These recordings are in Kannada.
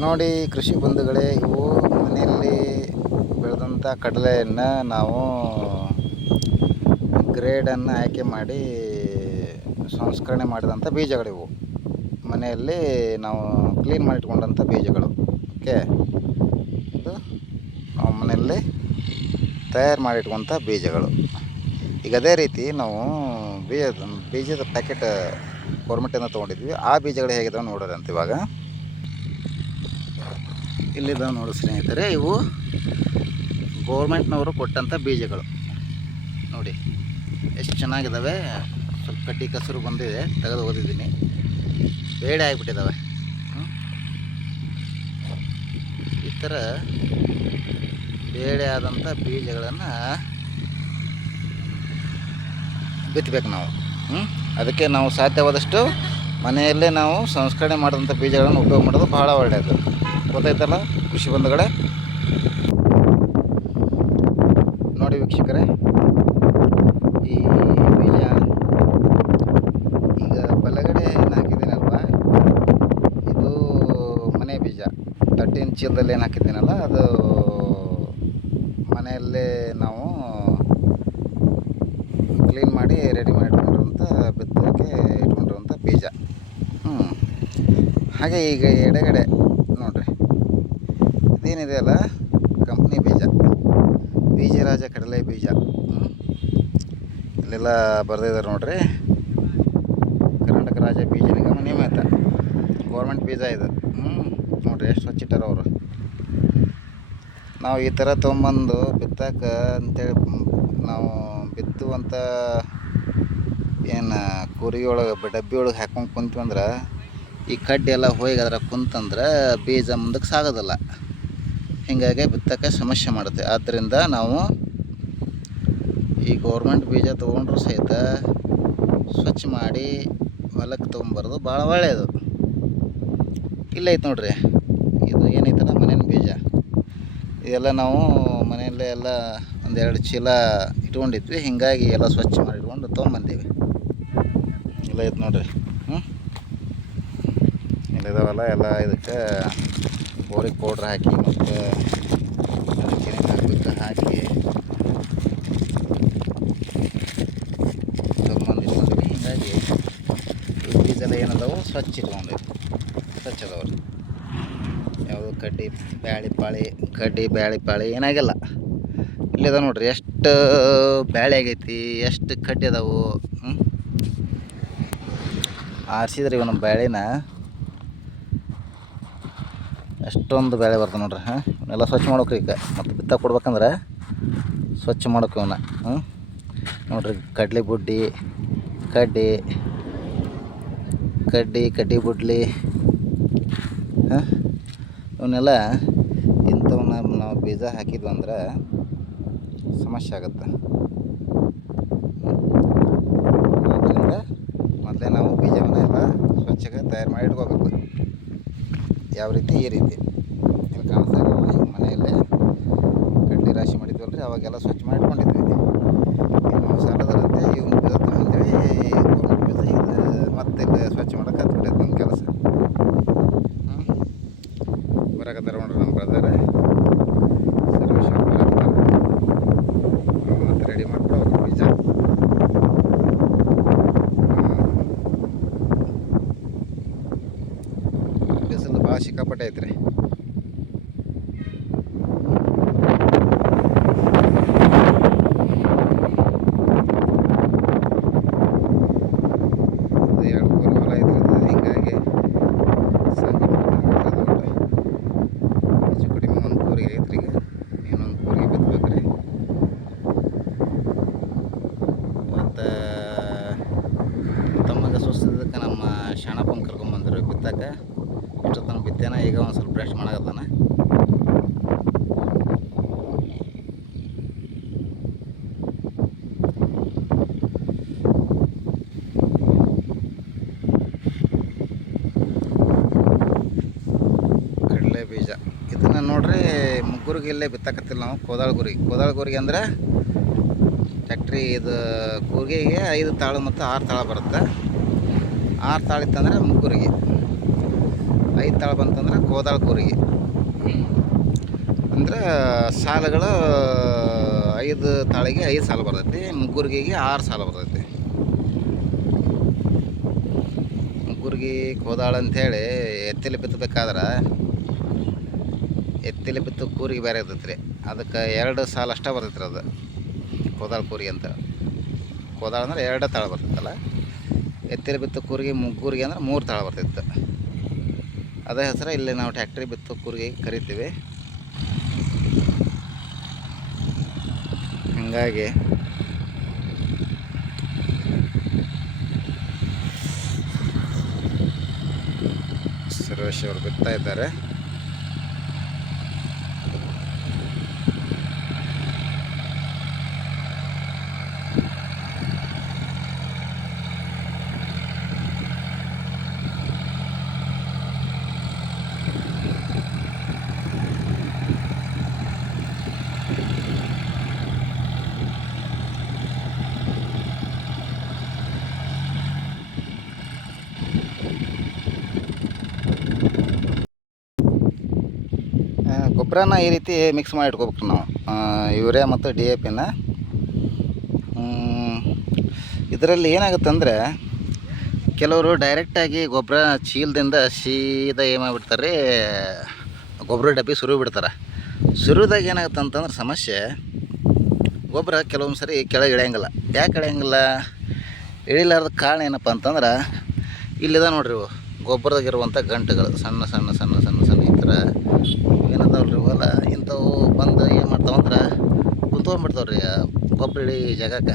ನೋಡಿ ಕೃಷಿ ಬಂಧುಗಳೇ, ಇವು ಮನೆಯಲ್ಲಿ ಬೆಳೆದಂಥ ಕಡಲೆಯನ್ನು ನಾವು ಗ್ರೇಡನ್ನು ಆಯ್ಕೆ ಮಾಡಿ ಸಂಸ್ಕರಣೆ ಮಾಡಿದಂಥ ಬೀಜಗಳಿವು. ಮನೆಯಲ್ಲಿ ನಾವು ಕ್ಲೀನ್ ಮಾಡಿಟ್ಕೊಂಡಂಥ ಬೀಜಗಳು. ಓಕೆ? ಇದು ನಾವು ಮನೆಯಲ್ಲಿ ತಯಾರು ಮಾಡಿಟ್ಕೊಂಥ ಬೀಜಗಳು. ಈಗ ಅದೇ ರೀತಿ ನಾವು ಬೀಜದ ಬೀಜದ ಪ್ಯಾಕೆಟ್ ಗೌರ್ಮೆಂಟಿಂದ ತೊಗೊಂಡಿದ್ವಿ. ಆ ಬೀಜಗಳು ಹೇಗಿದಾವೆ ಅಂತ ಇವಾಗ. ಇಲ್ಲಿದ್ದಾವೆ ನೋಡಿ ಸ್ನೇಹಿತರೆ, ಇವು ಗೌರ್ಮೆಂಟ್ನವರು ಕೊಟ್ಟಂಥ ಬೀಜಗಳು. ನೋಡಿ, ಎಷ್ಟು ಚೆನ್ನಾಗಿದ್ದಾವೆ ಸ್ವಲ್ಪ ಕಡ್ಡಿ ಕಸರು ಬಂದಿದೆ, ತೆಗೆದು ಓದಿದ್ದೀನಿ. ಬೇಡ ಆಗಿಬಿಟ್ಟಿದ್ದಾವೆ ಈ ಥರ ಬೇಳೆ ಆದಂಥ ಬೀಜಗಳನ್ನು ಬಿತ್ತಬೇಕು ನಾವು. ಅದಕ್ಕೆ ನಾವು ಸಾಧ್ಯವಾದಷ್ಟು ಮನೆಯಲ್ಲೇ ನಾವು ಸಂಸ್ಕರಣೆ ಮಾಡಿದಂಥ ಬೀಜಗಳನ್ನು ಉಪಯೋಗ ಮಾಡೋದು ಬಹಳ ಒಳ್ಳೆಯದು. ಗೊತ್ತಾಯ್ತಲ್ಲ? ಕೃಷಿ ಬಂಧುಗಳೇ ನೋಡಿ ವೀಕ್ಷಕರೇ, ಈ ಬೀಜ ಈಗ ಬಲಗಡೆ ಏನು ಇದು ಮನೆ ಬೀಜ. ತಟ್ಟಿನ ಚೀಲದಲ್ಲಿ ಏನು ಹಾಕಿದ್ದೀನಲ್ಲ ಅದು ಮನೆಯಲ್ಲೇ ನಾವು ಕ್ಲೀನ್ ಮಾಡಿ ರೆಡಿ ಮಾಡಿಟ್ಕೊಂಡಿರುವಂಥ ಬಿತ್ತೋಕ್ಕೆ ಇಟ್ಕೊಂಡಿರುವಂಥ ಬೀಜ. ಹ್ಞೂ ಹಾಗೆ ಈಗ ಎಡಗಡೆ ಇದೇನಿದೆ ಅಲ್ಲ, ಕಂಪ್ನಿ ಬೀಜ. ರಾಜ ಕಡಲೆ ಬೀಜ. ಇಲ್ಲೆಲ್ಲ ಬರೆದಿದ್ದಾರೆ ನೋಡ್ರಿ. ಕರ್ನಾಟಕ ರಾಜ್ಯ ಬೀಜ ನಿಗಮ ನಿಯಮಿತ. ಗೌರ್ಮೆಂಟ್ ಬೀಜ ಇದು. ಹ್ಞೂ ನೋಡ್ರಿ ಎಷ್ಟು ಹಚ್ಚಿಟ್ಟಾರ ಅವರು. ನಾವು ಈ ಥರ ತೊಗೊಂಬಂದು ಬಿತ್ತಾಕ ಅಂತೇಳಿ, ನಾವು ಬಿತ್ತುವಂಥ ಏನು ಕುರಿ ಒಳಗೆ, ಡಬ್ಬಿ ಒಳಗೆ ಹಾಕೊಂಡು ಕುಂತೀವಂದ್ರೆ ಈ ಕಡ್ಡಿ ಎಲ್ಲ ಹೋಗಿ ಅದ್ರಾಗ ಕುಂತಂದ್ರೆ ಬೀಜ ಮುಂದಕ್ಕೆ ಸಾಗೋದಿಲ್ಲ. ಹೀಗಾಗಿ ಬಿತ್ತಕ್ಕೆ ಸಮಸ್ಯೆ ಮಾಡುತ್ತೆ. ಆದ್ದರಿಂದ ನಾವು ಈ ಗೌರ್ಮೆಂಟ್ ಬೀಜ ತೊಗೊಂಡ್ರೂ ಸಹಿತ ಸ್ವಚ್ಛ ಮಾಡಿ ಹೊಲಕ್ಕೆ ತೊಗೊಂಬರೋದು ಭಾಳ ಒಳ್ಳೆಯದು ಇಲ್ಲ ಐತೆ ನೋಡ್ರಿ, ಇದು ಏನೈತಲ್ಲ ಮನೇನ ಬೀಜ? ಇದೆಲ್ಲ ನಾವು ಮನೆಯಲ್ಲೇ ಎಲ್ಲ ಒಂದೆರಡು ಚೀಲ ಇಟ್ಕೊಂಡಿದ್ವಿ, ಹೀಗಾಗಿ ಎಲ್ಲ ಸ್ವಚ್ಛ ಮಾಡಿ ಇಟ್ಕೊಂಡು ತೊಗೊಂಬಂದೀವಿ. ಇಲ್ಲ ಐತೆ ನೋಡ್ರಿ ಹ್ಞೂ ಇಲ್ಲಿದಾವಲ್ಲ ಎಲ್ಲ ಇದಕ್ಕೆ ಬೋರಿಗೆ ಪೌಡ್ರ್ ಹಾಕಿ ಮತ್ತು ಹಾಕಿ ಹೀಗಾಗಿ ಬೀಜೆಲ್ಲ ಏನದಾವು ಸ್ವಚ್ಛ ಇಟ್ಕೊಂಡಿವಿ. ಸ್ವಚ್ಛ ಅದಾವ್ರಿ ಯಾವುದು ಕಡ್ಡಿ ಬ್ಯಾಳಿ ಪಾಳಿ, ಕಡ್ಡಿ ಬ್ಯಾಳಿ ಪಾಳಿ ಏನಾಗಿಲ್ಲ. ಇಲ್ಲಿದ ನೋಡ್ರಿ ಎಷ್ಟು ಬ್ಯಾಳಿ ಆಗೈತಿ, ಎಷ್ಟು ಕಡ್ಡಿ ಅದಾವು ಆರಿಸಿದ್ರಿ ಇವನು ಬ್ಯಾಳಿನ ಎಷ್ಟೊಂದು ಬೆಳೆ ಬರ್ತದೆ ನೋಡ್ರಿ, ಹಾಂ? ಇವನ್ನೆಲ್ಲ ಸ್ವಚ್ಛ ಮಾಡ್ಬೇಕು ಈಗ. ಮತ್ತು ಬಿತ್ತ ಕೊಡ್ಬೇಕಂದ್ರೆ ಸ್ವಚ್ಛ ಮಾಡ್ಬೇಕು ಇವನ್ನ ಹ್ಞೂ ನೋಡ್ರಿ, ಕಡ್ಲೆ ಬುಡ್ಡಿ, ಕಡ್ಡಿ ಕಡ್ಡಿ ಕಡ್ಡಿ ಬುಡ್ಲಿ, ಹಾಂ? ಇವನ್ನೆಲ್ಲ ಇಂಥವನ್ನ ನಾವು ಬೀಜ ಹಾಕಿದ್ವು ಅಂದ್ರೆ ಸಮಸ್ಯೆ ಆಗುತ್ತೆ. ಆದ್ದರಿಂದ ಮೊದಲೇ ನಾವು ಬೀಜವನ್ನೆಲ್ಲ ಸ್ವಚ್ಛಗೆ ತಯಾರು ಮಾಡಿ ಇಟ್ಕೋಬೇಕು. ಯಾವ ರೀತಿ ಈ ರೀತಿ. ಇಲ್ಲಿ ಈಗ ಮನೆಯಲ್ಲೇ ಕಡ್ಲೆ ರಾಶಿ ಮಾಡಿದ್ವಲ್ರಿ ಅವಾಗೆಲ್ಲ ಸ್ವಚ್ಛ ಭಾಳ ಸಿಕ್ಕಾಪಟ್ಟೆ ಐತ್ರಿ ಈಗ ಒಂದು ಸ್ವಲ್ಪ ರೆಸ್ಟ್ ಮಾಡಕತ್ತಾನ. ಕಡಲೆ ಬೀಜ. ಇದನ್ನು ನೋಡ್ರಿ ಮುಗ್ಗುರಿಗೆ ಇಲ್ಲೇ ಬಿತ್ತಕತ್ತಿಲ್ಲ ನಾವು ಕೋದಾಳಗುರಿಗೆ. ಕೋದಾಳಗುರಿಗೆ ಅಂದ್ರೆ ಫ್ಯಾಕ್ಟ್ರಿ ಇದು ಕೂರ್ಗಿಗೆ ಐದು ತಾಳು ಮತ್ತು ಆರು ತಾಳು ಬರುತ್ತೆ. ಆರು ತಾಳು ಇತ್ತಂದ್ರೆ ಮುಗ್ಗುರಿಗೆ. ಐದು ತಾಳು ಬಂತಂದ್ರೆ ಕೋದಾಳ ಕೂರಿಗೆ ಅಂದ್ರೆ ಸಾಲುಗಳು ಐದು ತಾಳಿಗೆ ಐದು ಸಾಲು ಬರ್ತೈತಿ, ಮುಗ್ಗುರ್ಗಿಗೆ ಆರು ಸಾಲು ಬರ್ತೈತಿ. ಮುಗ್ಗುರ್ಗಿ ಕೋದಾಳ ಅಂಥೇಳಿ ಎತ್ತಲೆ ಬಿತ್ತಬೇಕಾದ್ರೆ ಎತ್ತಲೆ ಬಿತ್ತು ಕೂರಿಗೆ ಬೇರೆ ಇರ್ತೈತಿ ರೀ ಅದಕ್ಕೆ ಎರಡು ಸಾಲ ಅಷ್ಟೇ ಬರ್ತೈತಿ ರೀ ಅದು ಕೋದಾಳ ಕೂರಿಗೆ ಅಂತ. ಕೋದಾಳ ಅಂದ್ರೆ ಎರಡು ತಾಳ ಬರ್ತೈತಲ್ಲ, ಎತ್ತಲೆ ಬಿತ್ತು ಕೂರಿಗೆ, ಮುಗ್ಗುರಿಗೆ ಅಂದ್ರೆ ಮೂರು ತಾಳ ಬರ್ತಿತ್ತು ಅದೇ ಹೆಸರು ಇಲ್ಲಿ ನಾವು ಟ್ಯಾಕ್ಟ್ರಿ ಬಿತ್ತು ಕೂರಿಗೆ ಕರಿತೀವಿ. ಹಾಗಾಗಿ ಸುರೇಶ್ ಅವರು ಬಿತ್ತಾ ಇದ್ದಾರೆ ಆ, ಗೊಬ್ಬರನ ಈ ರೀತಿ ಮಿಕ್ಸ್ ಮಾಡಿ ಇಟ್ಕೋಬೇಕು ನಾವು. ಯೂರಿಯಾ ಮತ್ತು ಡಿ ಎ ಪಿನ ಇದರಲ್ಲಿ ಏನಾಗುತ್ತಂದರೆ ಕೆಲವರು ಡೈರೆಕ್ಟಾಗಿ ಗೊಬ್ಬರ ಚೀಲದಿಂದ ಸೀದಾ ಏನು ಮಾಡಿಬಿಡ್ತಾರೆ, ಗೊಬ್ಬರ ಡಬ್ಬಿ ಸುರು ಬಿಡ್ತಾರೆ. ಸುರಿದಾಗ ಏನಾಗುತ್ತೆ ಅಂತಂದ್ರೆ ಸಮಸ್ಯೆ, ಗೊಬ್ಬರ ಕೆಲವೊಂದು ಸರಿ ಕೆಳಗೆ ಇಳಿಯಂಗಿಲ್ಲ. ಯಾಕೆ ಇಳಿಯಂಗಿಲ್ಲ? ಇಳಿಲಾರ್ದ ಕಾರಣ ಏನಪ್ಪ ಅಂತಂದ್ರೆ, ಇಲ್ಲಿದ ನೋಡ್ರಿ ಗೊಬ್ಬರದಾಗಿರುವಂಥ ಗಂಟುಗಳು, ಸಣ್ಣ ಸಣ್ಣ ಸಣ್ಣ ಸಣ್ಣ ಸಣ್ಣ ಈ ಥರ ಏನದಾವಲ್ರಿ ಹೊಲ ಇಂಥವು ಬಂದು ಏನು ಮಾಡ್ತಾವಂದ್ರೆ ಕುಂತ್ಕೊಂಡ್ಬಿಡ್ತಾವೆ ರೀ ಗೊಬ್ಬರ ಇಳಿ ಜಾಗಕ್ಕೆ.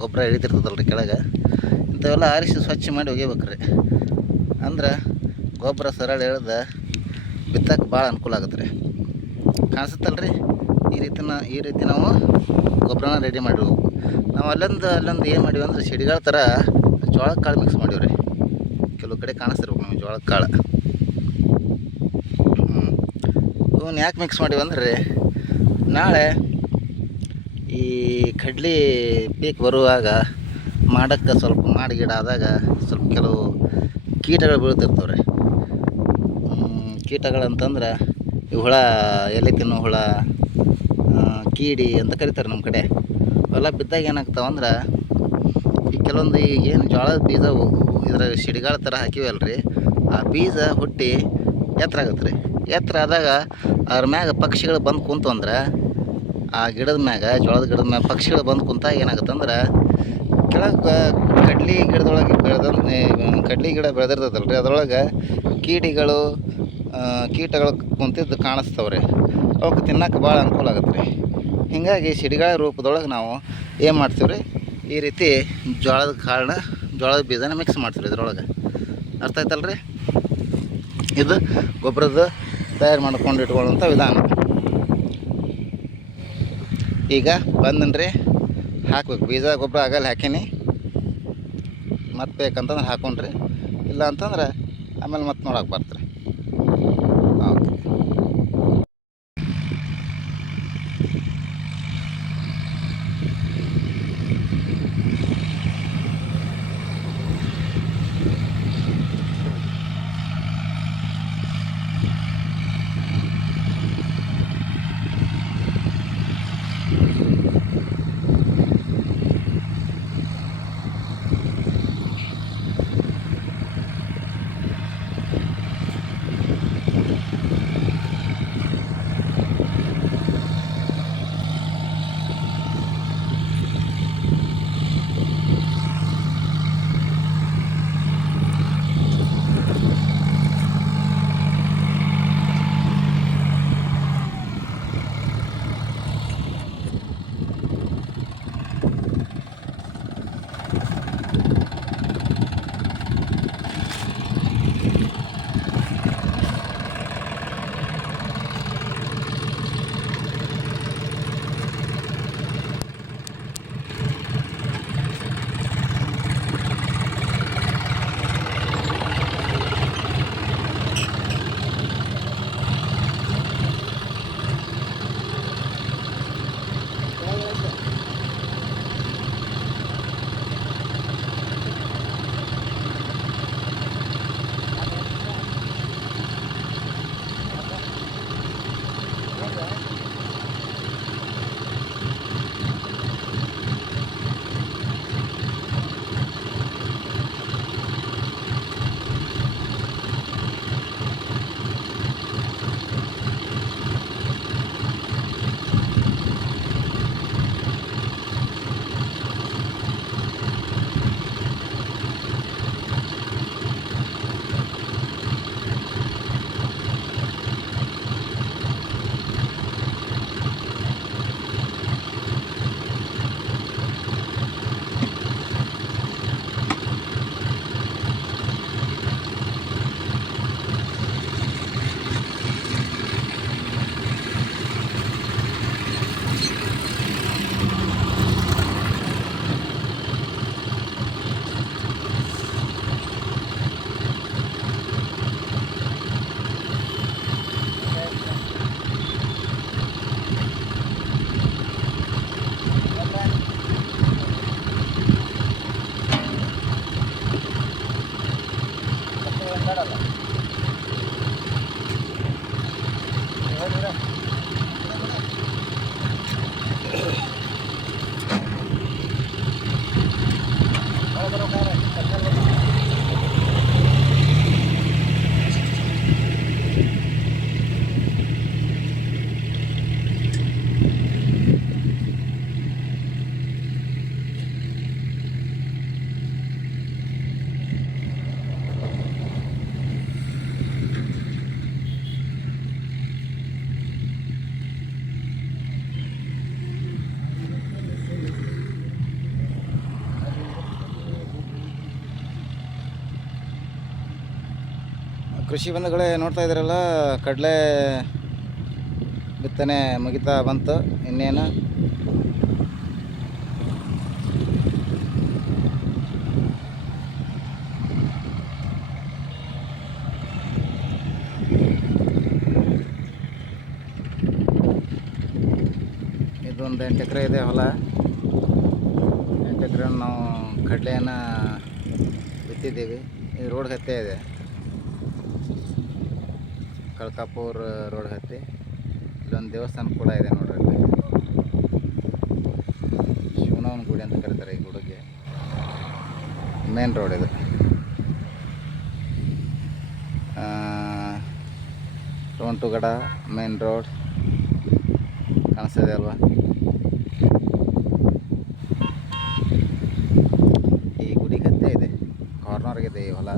ಗೊಬ್ಬರ ರೀ ಕೆಳಗೆ. ಇಂಥವೆಲ್ಲ ಆರಿಸಿ ಸ್ವಚ್ಛ ಮಾಡಿ ಒಗಿಬೇಕು ರೀ ಅಂದ್ರೆ ಗೊಬ್ಬರ ಸರಳ ಎಳ್ದ ಬಿತ್ತಕ್ಕೆ ಭಾಳ ಅನುಕೂಲ ಆಗುತ್ತೆ ರೀ ಕಾಣಿಸುತ್ತಲ್ಲ ರೀ ಈ ರೀತಿನ, ಈ ರೀತಿ ನಾವು ಗೊಬ್ಬರನ ರೆಡಿ ಮಾಡಿರ್ಬೇಕು. ನಾವು ಅಲ್ಲೊಂದು ಅಲ್ಲೊಂದು ಏನು ಮಾಡೀವಿ ಅಂದ್ರೆ ಸಿಡಿಗಳ ಥರ ಜೋಳದ ಕಾಳು ಮಿಕ್ಸ್ ಮಾಡೀವಿ ರೀ ಕೆಲವು ಕಡೆ ಕಾಣಿಸ್ತಿರ್ಬೇಕು ನಮಗೆ ಜೋಳದ ಕಾಳು. ಹ್ಞೂ ಇವನ್ನ ಯಾಕೆ ಮಿಕ್ಸ್ ಮಾಡೀವಿ ಅಂದ್ರೆ? ನಾಳೆ ಈ ಕಡ್ಲಿ ಪೀಕ್ ಬರುವಾಗ ಮಾಡಕ್ಕೆ ಸ್ವಲ್ಪ ಮಾಡಿ ಗಿಡ ಆದಾಗ ಸ್ವಲ್ಪ ಕೆಲವು ಕೀಟಗಳು ಬೀಳ್ತಿರ್ತವೆ ರೀ ಕೀಟಗಳಂತಂದ್ರೆ ಈ ಹುಳ, ಎಲೆ ತಿನ್ನೋ ಹುಳ ಕೀಡಿ ಅಂತ ಕರಿತಾರೆ ನಮ್ಮ ಕಡೆ. ಅವೆಲ್ಲ ಬಿದ್ದಾಗ ಏನಾಗ್ತಾವಂದ್ರೆ ಈ ಕೆಲವೊಂದು ಈಗ ಏನು ಜೋಳದ ಬೀಜ ಇದರ ಸಿಡಿಗಾಳ ಥರ ಹಾಕಿವಲ್ರಿ, ಆ ಬೀಜ ಹುಟ್ಟಿ ಎತ್ತರ ಆಗತ್ತೆ ರೀ ಎತ್ತರ ಆದಾಗ ಅದ್ರ ಮ್ಯಾಗ ಪಕ್ಷಿಗಳು ಬಂದು ಕುಂತು ಅಂದ್ರೆ ಆ ಗಿಡದ ಮ್ಯಾಗ, ಜೋಳದ ಗಿಡದ ಮ್ಯಾಗ ಪಕ್ಷಿಗಳು ಬಂದು ಕುಂತಾಗ ಏನಾಗುತ್ತೆ ಅಂದ್ರೆ ಕೆಳಗೆ ಕಡ್ಲಿ ಗಿಡದೊಳಗೆ ಬೆಳೆದ ಕಡ್ಲಿ ಗಿಡ ಬೆಳೆದಿರ್ತದಲ್ಲ ರೀ ಅದರೊಳಗೆ ಕೀಟಿಗಳು ಕೀಟಗಳು ಕುಂತಿದ್ದು ಕಾಣಿಸ್ತಾವೆ ರೀ ಅವಕ್ಕೆ ತಿನ್ನಕ್ಕೆ ಭಾಳ ಅನುಕೂಲ ಆಗುತ್ತೆ ರೀ ಹೀಗಾಗಿ ಸಿಡಿಗಳ ರೂಪದೊಳಗೆ ನಾವು ಏನು ಮಾಡ್ತೀವಿ ರೀ ಈ ರೀತಿ ಜೋಳದ ಕಾಳನ್ನ, ಜೋಳದ ಬೀಜನ ಮಿಕ್ಸ್ ಮಾಡ್ತೀವಿ ಇದ್ರೊಳಗೆ. ಅರ್ಥ ಆಯ್ತಲ್ಲ ರೀ ಇದು ಗೊಬ್ಬರದ ತಯಾರು ಮಾಡ್ಕೊಂಡು ಇಟ್ಕೊಳ್ಳುವಂಥ ವಿಧಾನ. ಈಗ ಬಂದನ್ರಿ, ಹಾಕ್ಬೇಕು. ಬೀಜ, ಗೊಬ್ಬರ ಆಗಲ್ಲ ಹಾಕೀನಿ. ಮತ್ತೆ ಬೇಕಂತಂದ್ರೆ ಹಾಕೊಂಡ್ರಿ. ಇಲ್ಲ ಅಂತಂದ್ರೆ ಆಮೇಲೆ ಮತ್ತೆ ನೋಡಕ್ಕೆ ಬರ್ತೀರಿ. ಕೃಷಿ ಬಂಧುಗಳೇ ನೋಡ್ತಾ ಇದ್ದೀರಲ್ಲ, ಕಡಲೆ ಬಿತ್ತನೆ ಮುಗಿತಾ ಬಂತು, ಇನ್ನೇನು? ಇದೊಂದು ಎಂಟು ಎಕರೆ ಇದೆ ಹೊಲ. ಎಂಟು ಎಕರೆ ನಾವು ಕಡಲೆಯನ್ನು ಬಿತ್ತಿದ್ದೀವಿ. ಈ ರೋಡ್ ಹತ್ತೆ ಇದೆ. ಕಳ್ಕಾಪುರ್ ರೋಡ್ ಹತ್ತಿ. ಇಲ್ಲೊಂದು ದೇವಸ್ಥಾನ ಕೂಡ ಇದೆ ನೋಡ್ರಿ ಶಿವನವನ ಗುಡಿ ಅಂತ ಕರೀತಾರೆ ಈ ಗುಡಿಗೆ. ಮೇನ್ ರೋಡ್ ಇದು. ಟೋಂಟುಗಡ ಮೇನ್ ರೋಡ್ ಕಾಣಿಸ್ತಿದೆ ಅಲ್ವಾ ಈ ಗುಡಿ ಗದ್ದೆ ಇದೆ ಕಾರ್ನರ್ಗಿದೆ ಈ ಹೊಲ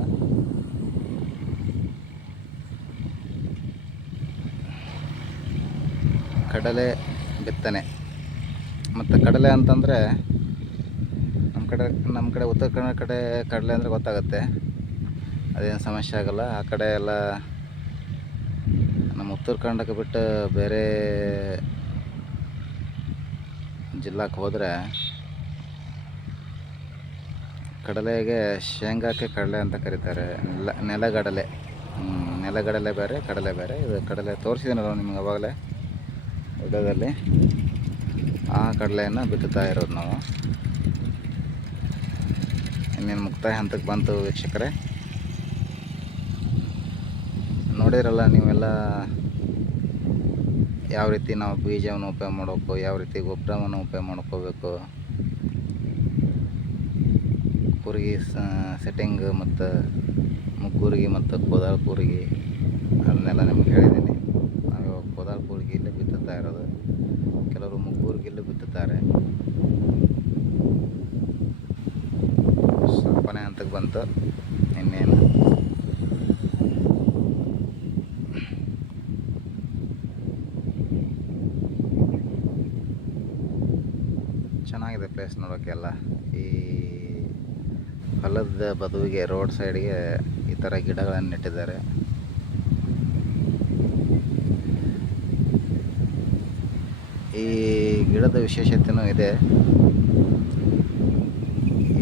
ಕಡಲೆ ಬಿತ್ತನೆ. ಮತ್ತು ಕಡಲೆ ಅಂತಂದರೆ ನಮ್ಮ ಕಡೆ ನಮ್ಮ ಕಡೆ ಉತ್ತರ ಕನ್ನಡ ಕಡೆ ಕಡಲೆ ಅಂದರೆ ಗೊತ್ತಾಗುತ್ತೆ. ಅದೇನು ಸಮಸ್ಯೆ ಆಗೋಲ್ಲ. ಆ ಕಡೆ ಎಲ್ಲ ನಮ್ಮ ಉತ್ತರ ಕನ್ನಡಕ್ಕೆ ಬಿಟ್ಟು ಬೇರೆ ಜಿಲ್ಲಾಕ್ಕೆ ಹೋದರೆ ಕಡಲೆಗೆ ಶೇಂಗಾಕ್ಕೆ ಕಡಲೆ ಅಂತ ಕರೀತಾರೆ. ನೆಲ, ನೆಲಗಡಲೆ. ನೆಲಗಡಲೆ ಬೇರೆ, ಕಡಲೆ ಬೇರೆ. ಇದು ಕಡಲೆ ತೋರಿಸಿದ್ದೀನಲ್ಲ ನಿಮ್ಗೆ ಅವಾಗಲೇ? ವಿಡಿಯೋದಲ್ಲಿ ಆ ಕಡಲೆಯನ್ನು ಬಿತ್ತುತ್ತಾ ಇರೋದು ನಾವು. ಇನ್ನೇನು ಮುಕ್ತಾಯ ಹಂತಕ್ಕೆ ಬಂತು ವೀಕ್ಷಕರೇ. ನೋಡಿರಲ್ಲ ನೀವೆಲ್ಲ ಯಾವ ರೀತಿ ನಾವು ಬೀಜವನ್ನು ಉಪಯೋಗ ಮಾಡಬೇಕು, ಯಾವ ರೀತಿ ಗೊಬ್ಬರವನ್ನು ಉಪಯೋಗ ಮಾಡ್ಕೋಬೇಕು. ಕೂರಿಗೆ ಸೆಟ್ಟಿಂಗ್ ಮತ್ತು ಮುಗ್ಗೂರಿಗೆ ಮತ್ತು ಕೋದಾಳ ಕೂರಿಗೆ, ಅದನ್ನೆಲ್ಲ ನಿಮ್ಗೆ ಹೇಳಿದ್ದೀನಿ ನಾವು ಇವಾಗ ಕೋದಾಳ ಕೂರಿಗೆ ಇಲ್ಲೇ ಬಿತ್ತುತ್ತಾ ಇರೋದು ಕೆಲವರು ಮುಗ್ಗೂರಿಗೆ ಇಲ್ಲೇ ಬಿತ್ತುತ್ತಾರೆ ಸ್ವಲ್ಪನೇ ಹಂತಕ್ಕೆ ಬಂತು ಇನ್ನೇನು ಚೆನ್ನಾಗಿದೆ ಪ್ಲೇಸ್ ನೋಡೋಕ್ಕೆಲ್ಲ ಈ ಹೊಲದ ಬದುವಿಗೆ ರೋಡ್ ಸೈಡ್ಗೆ ಈ ಥರ ಗಿಡಗಳನ್ನು ನೆಟ್ಟಿದ್ದಾರೆ. ಈ ಗಿಡದ ವಿಶೇಷತೆಯೂ ಇದೆ.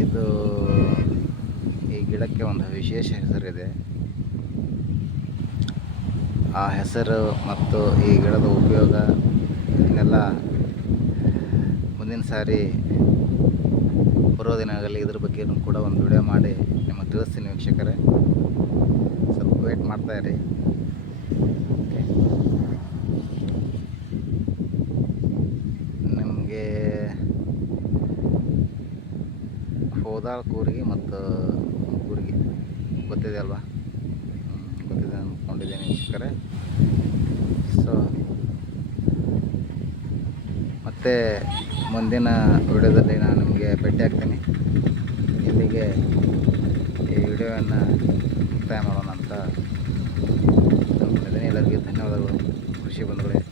ಇದು ಗಿಡಕ್ಕೆ ಒಂದು ವಿಶೇಷ ಹೆಸರಿದೆ. ಆ ಹೆಸರು ಮತ್ತು ಈ ಗಿಡದ ಉಪಯೋಗ ಇದನ್ನೆಲ್ಲ ಮುಂದಿನ ಸಾರಿ ಬರೋ ದಿನಗಳಲ್ಲಿ ಇದ್ರ ಬಗ್ಗೆ ಕೂಡ ಒಂದು ವಿಡಿಯೋ ಮಾಡಿ ನಿಮಗೆ ತಿಳಿಸ್ತೀನಿ ವೀಕ್ಷಕರೇ. ಸ್ವಲ್ಪ ವೇಟ್ ಮಾಡ್ತಾ ಇರಿ ಓಕೆ ನಿಮಗೆ ಹೋದಾಳ ಕೂರಿಗೆ ಮತ್ತು ಕೂರಿಗೆ ಗೊತ್ತಿದೆ ಅಲ್ವಾ? ಗೊತ್ತಿದೆ ಅಂದ್ಕೊಂಡಿದ್ದೀನಿ ವೀಕ್ಷಕರೇ. ಸೊ ಮತ್ತು ಮುಂದಿನ ವಿಡಿಯೋದಲ್ಲಿ ನಾನು ನಿಮಗೆ ಭೇಟಿ ಆಗ್ತೀನಿ. ಇಲ್ಲಿಗೆ ಈ ವಿಡಿಯೋವನ್ನು ಮುಕ್ತಾಯ ಮಾಡೋಣ ಅಂತ ಅಂದ್ಕೊಂಡಿದ್ದೀನಿ. ಎಲ್ಲರಿಗೂ ಧನ್ಯವಾದಗಳು. ಕೃಷಿ ಬಂಧುಗಳೇ.